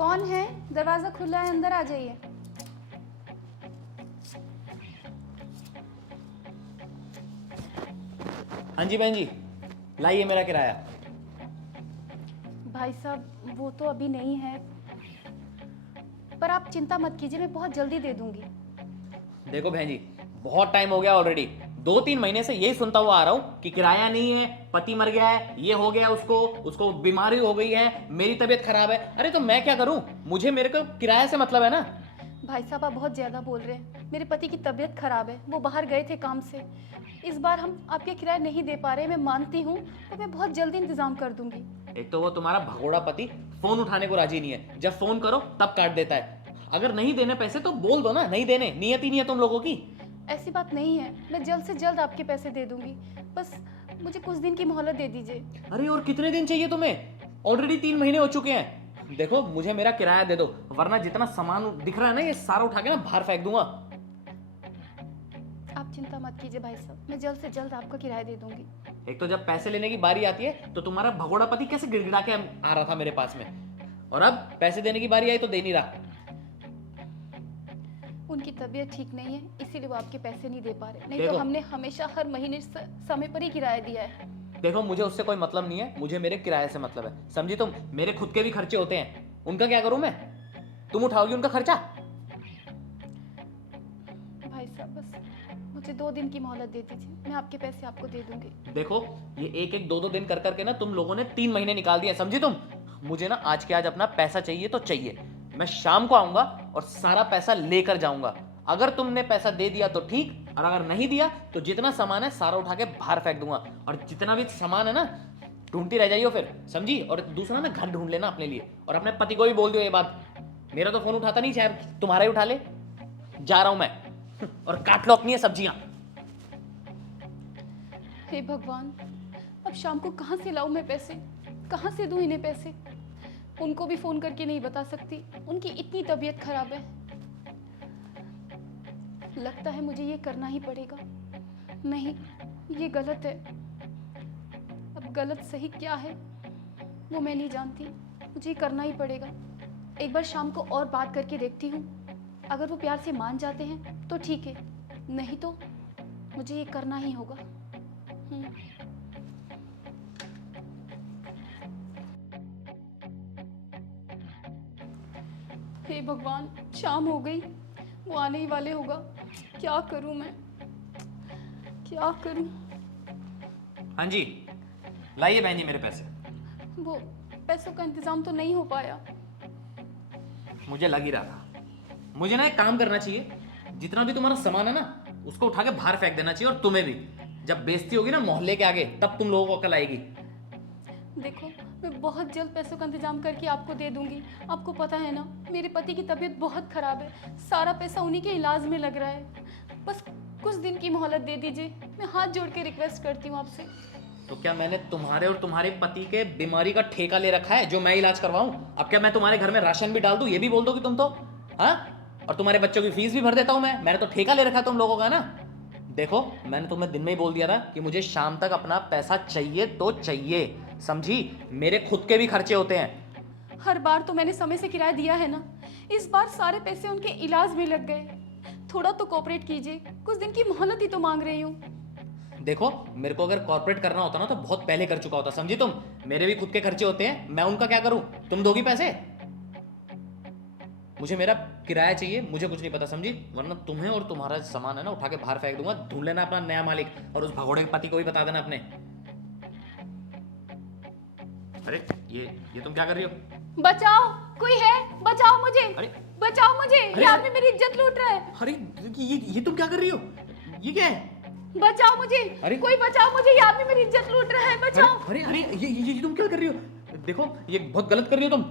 कौन है? दरवाजा खुला है, अंदर आ जाइए। हाँ जी बहन जी, लाइए मेरा किराया। भाई साहब वो तो अभी नहीं है, पर आप चिंता मत कीजिए, मैं बहुत जल्दी दे दूंगी। देखो बहन जी, बहुत टाइम हो गया ऑलरेडी। 2-3 महीने से यही सुनता हुआ आ रहा हूँ कि किराया नहीं है, पति मर गया है, ये हो गया, उसको बीमारी हो गई है, मेरी तबीयत खराब है। अरे तो मैं क्या करूँ? मुझे मेरे को किराया से मतलब है ना। भाई साहब आप बहुत ज़्यादा बोल रहे हैं। मेरे पति की तबीयत खराब है, वो बाहर गए थे काम से। इस बार हम आपके किराया नहीं दे पा रहे, मैं मानती हूँ, पर मैं बहुत जल्दी इंतजाम कर दूंगी। एक तो वो तुम्हारा भगोड़ा पति फोन उठाने को राजी नहीं है, जब फोन करो तब काट देता है। अगर नहीं देने पैसे तो बोल दो ना, नहीं देने, नियत ही नहीं है तुम लोगों की। ऐसी बात नहीं है, मैं जल्द से जल्द आपके पैसे दे दूंगी, बस मुझे कुछ दिन की मोहलत दे दीजिए। अरे और कितने दिन चाहिए तुम्हें? ऑलरेडी 3 महीने हो चुके हैं। देखो मुझे मेरा किराया दे दो, वरना जितना सामान दिख रहा है ना, ये सारा उठा के ना बाहर फेंक दूंगा। आप चिंता मत कीजिए भाई साहब, मैं जल्द से जल्द आपका किराया दे दूंगी। एक तो जब पैसे लेने की बारी आती है तो तुम्हारा भगोड़ा पति कैसे गिड़गिड़ा के आ रहा था मेरे पास में, और अब पैसे देने की बारी आई तो दे नहीं रहा। उनकी तबीयत ठीक नहीं है, इसीलिए वो आपके पैसे नहीं दे पा रहे, नहीं तो देखो। हमने हमेशा हर महीने समय पर ही किराया दिया है। देखो मुझे उससे कोई मतलब नहीं है, मुझे मेरे किराए से मतलब है, समझी तुम? मेरे खुद के भी खर्चे होते हैं, उनका क्या करूं मैं? तुम उठाओगी उनका खर्चा? भाई साहब बस मुझे 2 दिन की मोहलत दे दीजिए, मैं आपके पैसे आपको दे दूंगी। देखो ये 1-1 2-2 दिन कर करके ना तुम लोगों ने 3 महीने निकाल दिए, समझी तुम? मुझे ना आज के आज अपना पैसा चाहिए तो चाहिए। मैं शाम को आऊंगा और सारा पैसा लेकर जाऊंगा। अगर तुमने पैसा दे दिया तो ठीक, और अगर नहीं दिया तो जितना सामान है सारा उठा के बाहर फेंक दूंगा। और जितना भी सामान है ना, ढूंढती रह जाइयो फिर, समझी? और दूसरा ना घर ढूंढ लेना अपने लिए, और अपने पति को भी बोल दो ये बात। मेरा तो फोन उठाता नहीं, चाहे तुम्हारा ही उठा ले। जा रहा हूं मैं, और काट लो अपनी ये सब्जियां। हे भगवान, अब शाम को कहाँ से लाऊं मैं पैसे, कहाँ से दूं इन्हें पैसे? उनको भी फोन करके नहीं बता सकती, उनकी इतनी तबीयत खराब है। लगता है मुझे ये करना ही पड़ेगा। नहीं, ये गलत है। अब गलत सही क्या है वो मैं नहीं जानती, मुझे ये करना ही पड़ेगा। एक बार शाम को और बात करके देखती हूँ, अगर वो प्यार से मान जाते हैं तो ठीक है, नहीं तो मुझे ये करना ही होगा। हे भगवान, शाम हो गई, वो आने ही वाले होगा। क्या करूं मैं, क्या करूं? हाँ जी, लाइए बहन जी मेरे पैसे। वो पैसों का इंतजाम तो नहीं हो पाया। मुझे लग ही रहा था। मुझे ना एक काम करना चाहिए, जितना भी तुम्हारा सामान है ना उसको उठा के बाहर फेंक देना चाहिए, और तुम्हें भी। जब बेइज्जती होगी ना मोहल्ले के आगे, तब तुम लोगों को अकल आएगी। देखो मैं बहुत जल्द पैसों का इंतजाम करके आपको दे दूंगी। आपको पता है ना, मेरे पति की तबीयत बहुत खराब है, सारा पैसा उन्हीं के इलाज में लग रहा है। बस कुछ दिन की मोहलत दे दीजिए, मैं हाथ जोड़ के रिक्वेस्ट करती हूँ आपसे। तो क्या मैंने तुम्हारे और तुम्हारे पति के बीमारी का ठेका ले रखा है जो मैं इलाज करवाऊं? अब क्या मैं तुम्हारे घर में राशन भी डाल दूं, ये भी बोल दो कि तुम तो? हाँ, और तुम्हारे बच्चों की फीस भी भर देता हूं मैंने तो ठेका ले रखा है तुम लोगों का ना। देखो मैंने तुम्हें दिन में ही बोल दिया था कि मुझे शाम तक अपना पैसा चाहिए तो चाहिए, समझी? मेरे खुद के भी खर्चे होते हैं। हर बार तो मैंने समय से किराया दिया है ना, इस बार सारे पैसे उनके इलाज में लग गए। थोड़ा तो कोऑपरेट कीजिए, कुछ दिन की मोहलत ही तो मांग रही हूँ। देखो मेरे को अगर कॉर्पोरेट करना होता ना तो बहुत पहले कर चुका होता, समझी तुम? मेरे भी खुद के खर्चे होते हैं, मैं उनका क्या करूं? तुम दोगी पैसे? मुझे मेरा किराया चाहिए, मुझे कुछ नहीं पता, समझी? वरना तुम्हें और तुम्हारा सामान है ना उठा के बाहर फेंक दूंगा। ढूंढ लेना अपना नया मालिक, और उस भगोड़े के पति को भी बता देना अपने। अरे ये तुम क्या कर रही हो? बचाओ, कोई है? बचाओ मुझे। अरे बचाओ मुझे, अरे, ये आदमी मेरी इज्जत लूट रहा है। अरे ये तुम क्या कर रही हो? ये क्या है? बचाओ मुझे, अरे कोई बचाओ मुझे, ये आदमी मेरी इज्जत लूट रहा है, बचाओ। अरे अरे ये तुम क्या कर रही हो? देखो ये बहुत गलत कर रही हो तुम।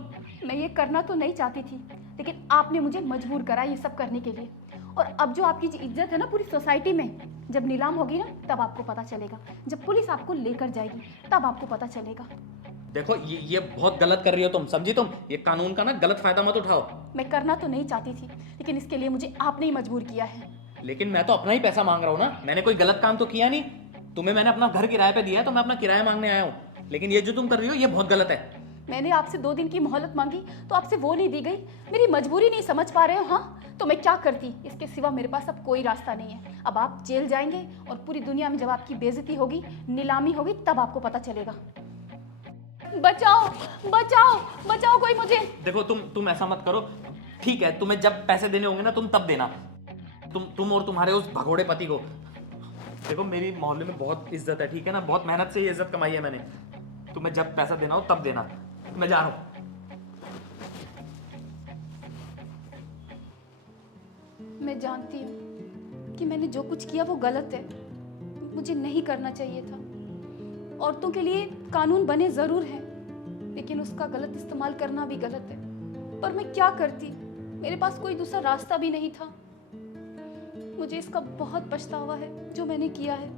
मैं ये करना तो नहीं चाहती थी, लेकिन आपने मुझे मजबूर करा ये सब करने के लिए। और अब जो आपकी इज्जत है ना पूरी सोसाइटी में, जब नीलाम होगी ना तब आपको पता चलेगा, जब पुलिस आपको लेकर जाएगी तब आपको पता चलेगा। देखो ये बहुत गलत कर रही हो तुम, समझी तुम? ये कानून का ना गलत फायदा मत उठाओ। मैं करना तो नहीं चाहती थी, लेकिन इसके लिए मुझे आपने ही मजबूर किया है। लेकिन मैं तो अपना ही पैसा मांग रहा हूँ ना, मैंने कोई गलत काम तो किया नहीं। तुम्हें मैंने अपना घर किराए पे दिया है तो मैं अपना किराया मांगने आया हूँ, लेकिन ये जो तुम कर रही हो ये बहुत गलत है। मैंने आपसे 2 दिन की मोहलत मांगी तो आपसे वो नहीं दी गई। मेरी मजबूरी नहीं समझ पा रहे हो? हाँ, तो मैं क्या करती? इसके सिवा मेरे पास अब कोई रास्ता नहीं है। अब आप जेल जाएंगे और पूरी दुनिया में जब आपकी बेइज्जती होगी, नीलामी होगी, तब आपको पता चलेगा। बचाओ बचाओ बचाओ कोई मुझे। देखो तुम ऐसा मत करो, ठीक है? तुम्हें जब पैसे देने होंगे ना तुम तब देना, तुम और तुम्हारे उस भगोड़े पति को। देखो मेरी मोहल्ले में बहुत इज्जत है, ठीक है ना? बहुत मेहनत से ये इज्जत कमाई है मैंने। तुम्हें जब पैसा देना हो तब देना। मैं जा रहा हूं। मैं जानती हूँ कि मैंने जो कुछ किया वो गलत है, मुझे नहीं करना चाहिए था। औरतों के लिए कानून बने जरूर हैं, लेकिन उसका गलत इस्तेमाल करना भी गलत है। पर मैं क्या करती? मेरे पास कोई दूसरा रास्ता भी नहीं था। मुझे इसका बहुत पछतावा है जो मैंने किया है।